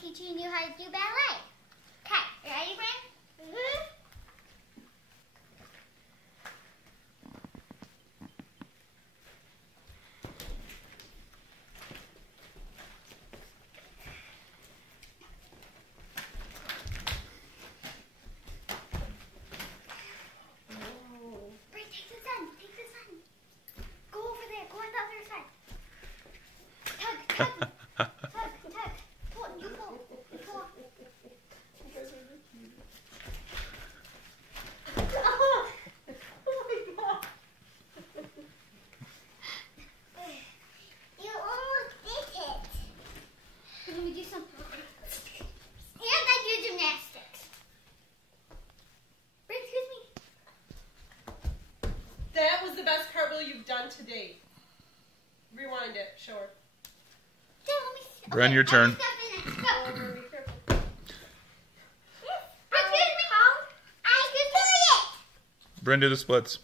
teaching you how to do ballet. Okay, ready, Bryn? Tug. Pull. You pull. You guys are really cute. Oh my god. You almost did it. Let me do some. And I do gymnastics. Excuse me. That was the best cartwheel you've done to date. Rewind it. Show her. Bren, your turn. Excuse me. Bren, do the splits.